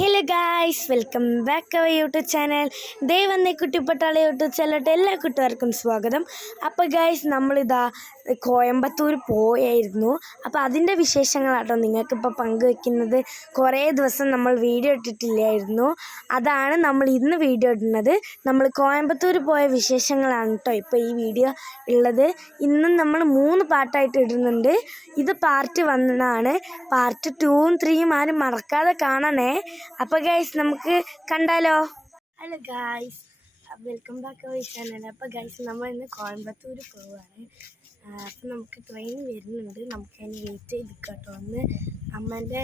Hello guys, welcome back our YouTube channel. ദേവന്നേ കുട്ടിപ്പട്ടാളെ YouTube ചാനലിലോട്ട് എല്ലാ കുട്ടികൾക്കും സ്വാഗതം. അപ്പോൾ ഗായ്സ്, നമ്മളിതാ കോയമ്പത്തൂർ പോയായിരുന്നു. അപ്പോൾ അതിൻ്റെ വിശേഷങ്ങളാട്ടോ നിങ്ങൾക്കിപ്പോൾ പങ്കുവെക്കുന്നത്. കുറേ ദിവസം നമ്മൾ വീഡിയോ ഇട്ടിട്ടില്ലായിരുന്നു, അതാണ് നമ്മൾ ഇന്ന് വീഡിയോ ഇടുന്നത്. നമ്മൾ കോയമ്പത്തൂർ പോയ വിശേഷങ്ങളാണ് കേട്ടോ ഇപ്പോൾ ഈ വീഡിയോ ഉള്ളത്. ഇന്നും നമ്മൾ 3 പാർട്ടായിട്ട് ഇടുന്നുണ്ട്. ഇത് പാർട്ട് 1 ആണ്. പാർട്ട് 2ഉം 3ഉം ആരും മറക്കാതെ കാണണേ. അപ്പോൾ ഗൈസ്, നമുക്ക് കണ്ടാലോ? Hello guys, welcome back our channel. അപ്പോൾ ഗൈസ്, നമ്മൾ ഇന്ന് കോയമ്പത്തൂർ പോവുകയാണ്. അപ്പം നമുക്ക് ട്രെയിൻ വരുന്നുണ്ട്. നമുക്ക് അതിന് വെയിറ്റ് ചെയ്ത് കേട്ടോ. ഒന്ന് അമ്മേൻ്റെ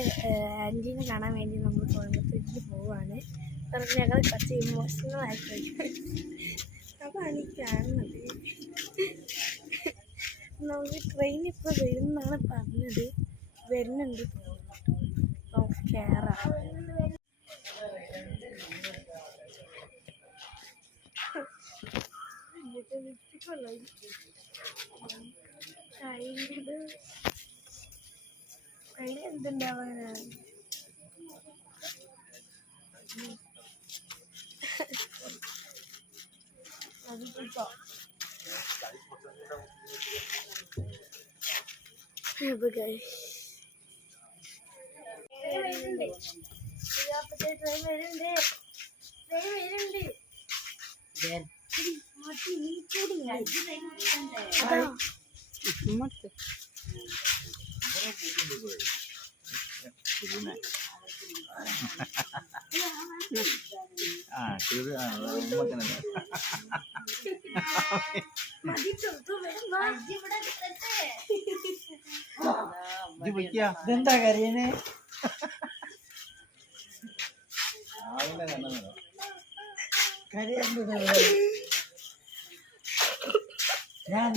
ആൻറ്റീനെ കാണാൻ വേണ്ടി നമ്മൾ കോയമ്പത്തൂരിൽ പോവുകയാണ്. അപ്പം ഞങ്ങൾ കുറച്ച് ഇമോഷണൽ ആയിപ്പോയി. അതാണ് ഈ കാണുന്നത്. നമുക്ക് ട്രെയിൻ ഇപ്പോൾ വരുമെന്നാണ് പറഞ്ഞത്. വരുന്നുണ്ട്, നമുക്ക് കയറാം. എന്തുണ്ടാവാനാണ് ഇതെന്താ കരയനെ? ഞാൻ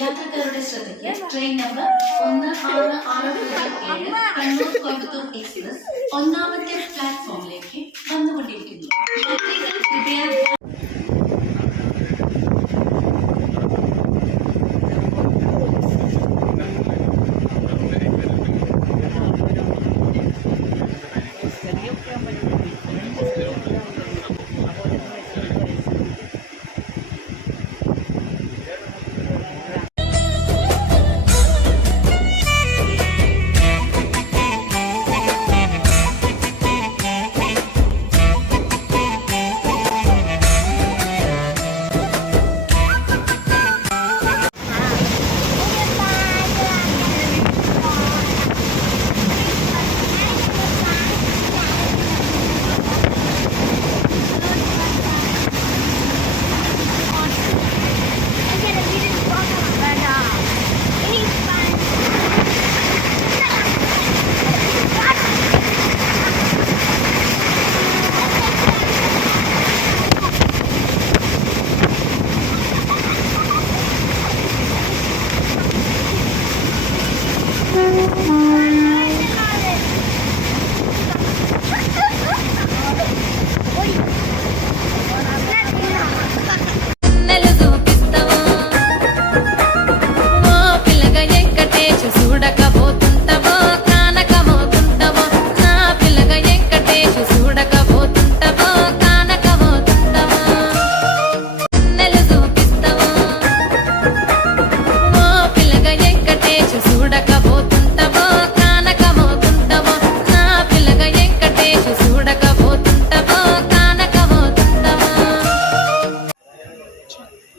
യാത്രക്കാരുടെ ശ്രദ്ധയ്ക്ക് train number 1667 Kannur Coimbatore express 1ാമത്തെ പ്ലാറ്റ്ഫോമിലേക്ക് വന്നുകൊണ്ടിരിക്കുന്നു.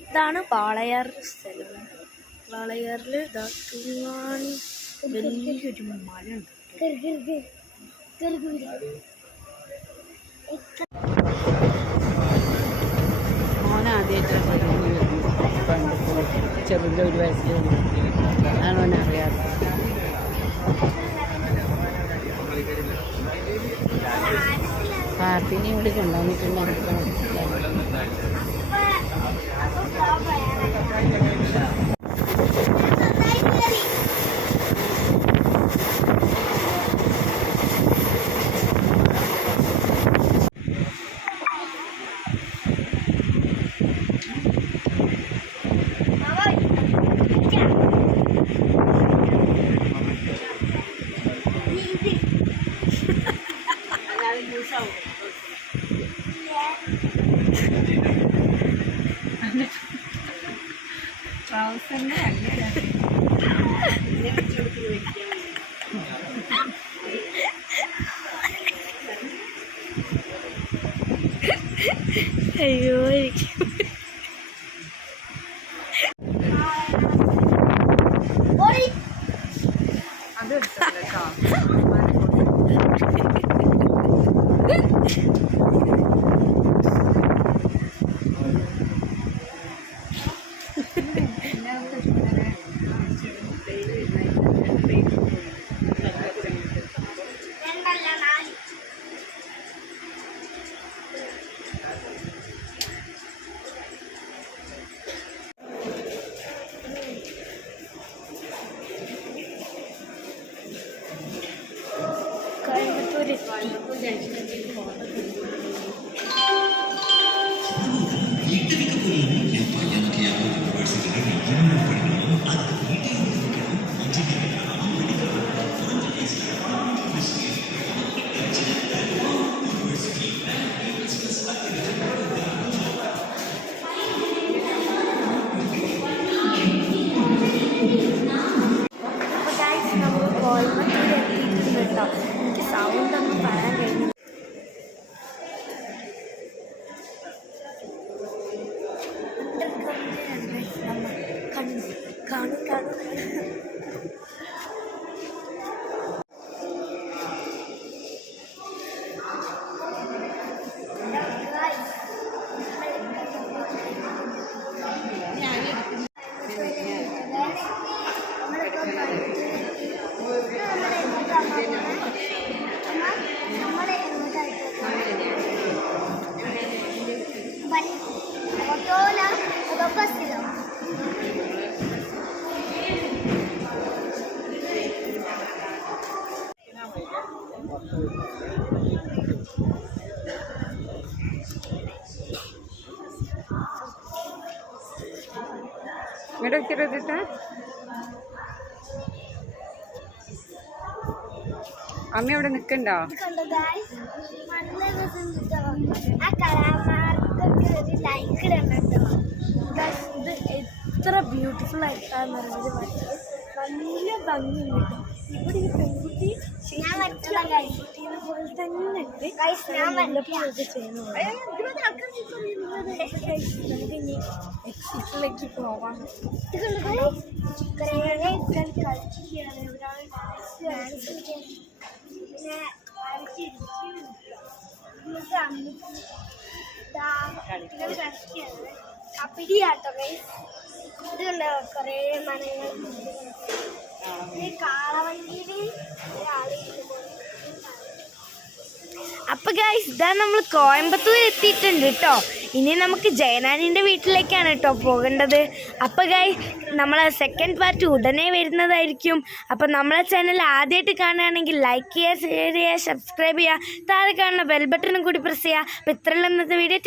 ഇതാണ് വാളയാർ സ്ഥലം. വാളയാറിൽ തൂങ്ങാൻ വലിയൊരു മല ഉണ്ട്. മോനാദ്യമായിട്ടാണ് ചെറുതിൽ 1 വയസ്സിൽ അതാണ് ഓനറിയാറ്. പാർട്ടിനെ ഇവിടെ കൊണ്ടുവന്നിട്ടുണ്ടായിരുന്നു. അയ്യോ എനിക്ക് കോയമ്പത്തൂർ എത്തിയിട്ടുണ്ട് കേട്ടോ. എനിക്ക് സൗണ്ട് ഒന്നും പറയാൻ കഴിഞ്ഞു. കാണും കാണും അമ്മ അവിടെ നിക്കണ്ടോ? ഇത് എത്ര ബ്യൂട്ടിഫുൾ ആയിട്ടാന്ന് പറയുന്നത് നല്ല ഭംഗിയുണ്ട്. ഇവിടെ ഈ പെൺകുട്ടി കുട്ടീനെ പോലെ തന്നെ ഉണ്ട്. നല്ലപ്പോഴൊക്കെ ചെയ്യുന്നത് നമുക്ക് ഇനി എക്സിറ്റിലേക്ക് പോവാം. അപ്പിടിയാട്ടോ ഇതുണ്ട് കുറേ മരങ്ങൾ. അപ്പൊ ഗൈസ് ഇതാ നമ്മൾ കോയമ്പത്തൂർ എത്തിയിട്ടുണ്ട് കേട്ടോ. ഇനി നമുക്ക് ജയനാനിൻ്റെ വീട്ടിലേക്കാണ് കേട്ടോ പോകേണ്ടത്. അപ്പോൾ ഗൈസ് നമ്മളെ സെക്കൻഡ് പാർട്ട് ഉടനെ വരുന്നതായിരിക്കും. അപ്പോൾ നമ്മളെ ചാനൽ ആദ്യമായിട്ട് കാണുകയാണെങ്കിൽ ലൈക്ക് ചെയ്യുക, ഷെയർ ചെയ്യുക, സബ്സ്ക്രൈബ് ചെയ്യുക, താഴെ കാണുന്ന ബെൽ ബട്ടണും കൂടി പ്രസ് ചെയ്യുക. അപ്പോൾ ഇത്രയുള്ള ഇന്നത്തെ വീഡിയോ.